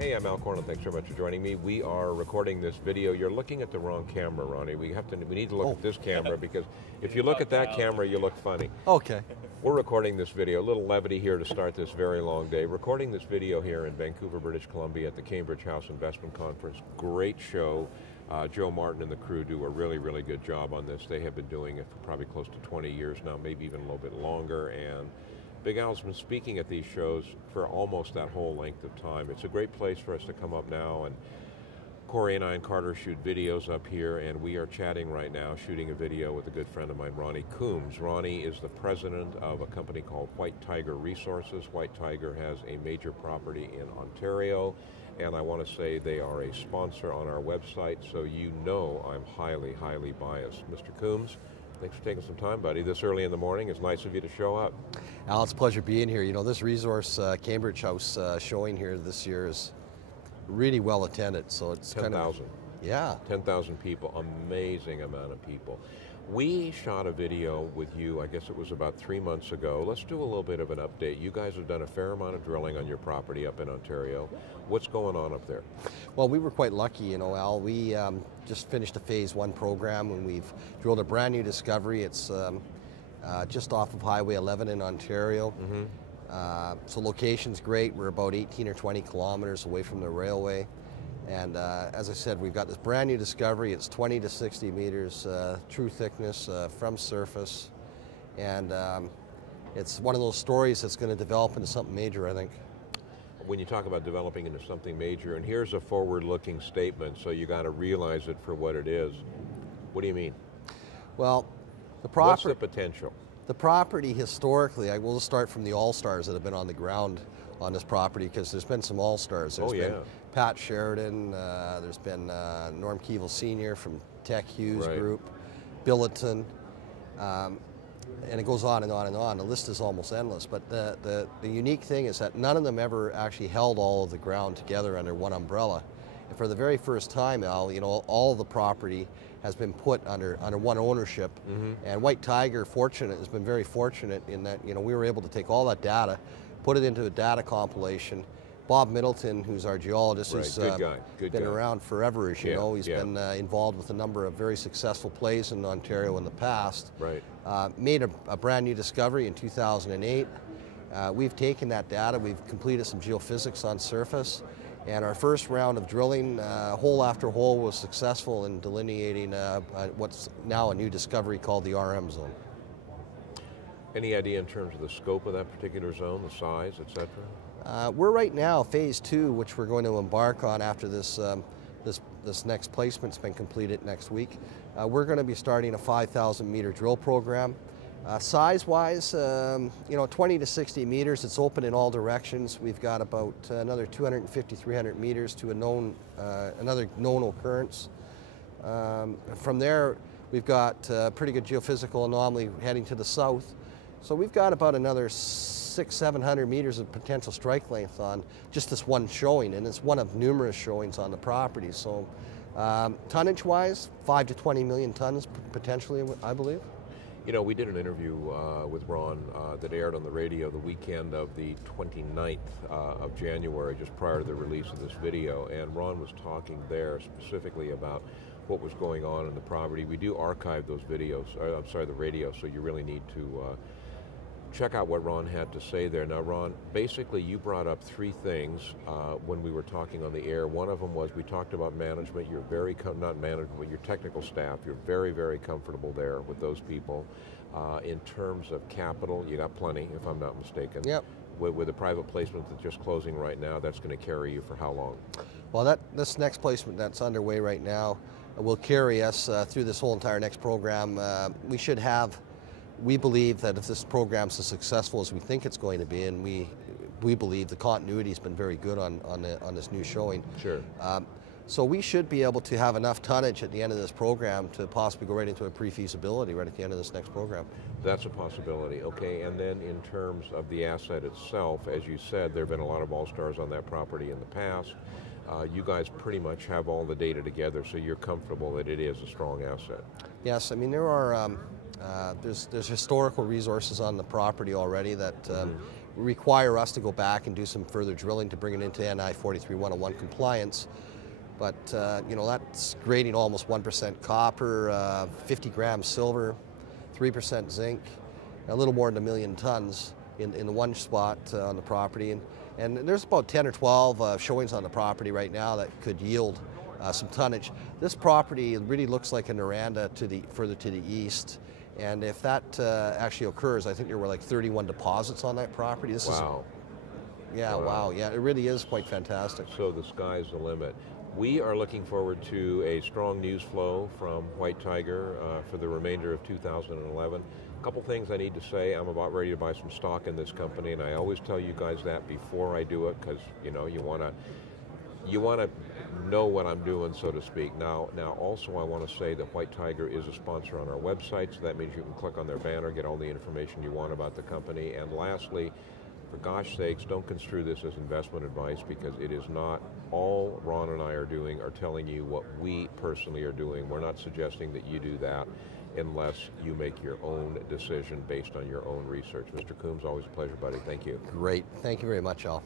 Hey, I'm Al Cornell. Thanks very much for joining me. We are recording this video. You're looking at the wrong camera, Ronnie. We need to look at this camera because if you look at that camera, you look funny. Okay. We're recording this video. A little levity here to start this very long day. Recording this video here in Vancouver, British Columbia at the Cambridge House Investment Conference. Great show. Joe Martin and the crew do a really, really good job on this. They have been doing it for probably close to 20 years now, maybe even a little bit longer. And Big Al's been speaking at these shows for almost that whole length of time. It's a great place for us to come up now, and Corey and I and Carter shoot videos up here, and we are chatting right now, shooting a video with a good friend of mine, Ronnie Coombes. Ronnie is the president of a company called White Tiger Resources. White Tiger has a major property in Ontario, and I want to say they are a sponsor on our website, so you know I'm highly, highly biased. Mr. Coombes, thanks for taking some time, buddy. This early in the morning, it's nice of you to show up. Al, it's a pleasure being here. You know, this resource Cambridge House showing here this year is really well attended, so it's 10,000. Yeah. 10,000 people, amazing amount of people. We shot a video with you, I guess it was about 3 months ago. Let's do a little bit of an update. You guys have done a fair amount of drilling on your property up in Ontario. What's going on up there? Well, we were quite lucky, you know, Al. We just finished a phase 1 program and we've drilled a brand new discovery. It's just off of Highway 11 in Ontario. So location's great. We're about 18 or 20 kilometers away from the railway. And as I said, we've got this brand new discovery. It's 20 to 60 meters true thickness from surface. And it's one of those stories that's going to develop into something major, I think. When you talk about developing into something major, and here's a forward-looking statement, so you got to realize it for what it is. What do you mean? Well, what's the potential? The property historically, I will start from the all-stars that have been on the ground on this property, because there's been some all-stars. There's been Pat Sheridan, there's been Norm Keevil Sr. from Tech Hughes Group, Billiton, and it goes on and on and on. The list is almost endless, but the unique thing is that none of them ever actually held all of the ground together under one umbrella. And for the very first time, Al, you know, all of the property has been put under one ownership. And White Tiger has been very fortunate in that, you know, we were able to take all that data, put it into a data compilation. Bob Middleton, who's our geologist, who's been around forever, as you know. He's been involved with a number of very successful plays in Ontario in the past. Made a brand new discovery in 2008. We've taken that data, we've completed some geophysics on surface, and our first round of drilling, hole after hole, was successful in delineating what's now a new discovery called the RM zone. Any idea in terms of the scope of that particular zone, the size, etc.? We're right now phase 2, which we're going to embark on after this this next placement's been completed next week. We're going to be starting a 5,000 meter drill program. Size-wise, you know, 20 to 60 meters. It's open in all directions. We've got about another 250, 300 meters to another known occurrence. From there, we've got pretty good geophysical anomaly heading to the south. So we've got about another 600-700 meters of potential strike length on just this one showing, and it's one of numerous showings on the property. So tonnage-wise, 5 to 20 million tons potentially, I believe. You know, we did an interview with Ron that aired on the radio the weekend of the 29th of January, just prior to the release of this video, and Ron was talking there specifically about what was going on in the property. We do archive those videos, I'm sorry, the radio, so you really need to check out what Ron had to say there. Now, Ron, basically you brought up 3 things when we were talking on the air. One of them was we talked about management. You're very, not management, but your technical staff. You're very, very comfortable there with those people. In terms of capital, you got plenty, if I'm not mistaken. Yep. With a private placement that's just closing right now, that's going to carry you for how long? Well, this next placement that's underway right now will carry us through this whole entire next program. We believe that if this program's as successful as we think it's going to be, and we believe the continuity's been very good on this new showing. Sure. So we should be able to have enough tonnage at the end of this program to possibly go right into a pre-feasibility right at the end of this next program. That's a possibility, okay. And then in terms of the asset itself, as you said, there have been a lot of all-stars on that property in the past. You guys pretty much have all the data together, so you're comfortable that it is a strong asset. Yes, I mean, there are there's historical resources on the property already that require us to go back and do some further drilling to bring it into NI 43-101 compliance. But you know, that's grading almost 1% copper, 50 grams silver, 3% zinc, a little more than 1 million tons in the one spot on the property. And there's about 10 or 12 showings on the property right now that could yield some tonnage. This property really looks like a Noranda further to the east. And if that actually occurs, I think there were like 31 deposits on that property. This wow. Wow. Yeah, it really is quite fantastic. So the sky's the limit. We are looking forward to a strong news flow from White Tiger for the remainder of 2011. A couple things I need to say. I'm about ready to buy some stock in this company, and I always tell you guys that before I do it, because you know you want to know what I'm doing, so to speak. Now also I want to say that White Tiger is a sponsor on our website, so that means you can click on their banner, get all the information you want about the company. And lastly, for gosh sakes, don't construe this as investment advice, because it is not. All Ron and I are doing are telling you what we personally are doing. We're not suggesting that you do that unless you make your own decision based on your own research. Mr. Coombes, always a pleasure, buddy. Thank you. Great. Thank you very much, Al.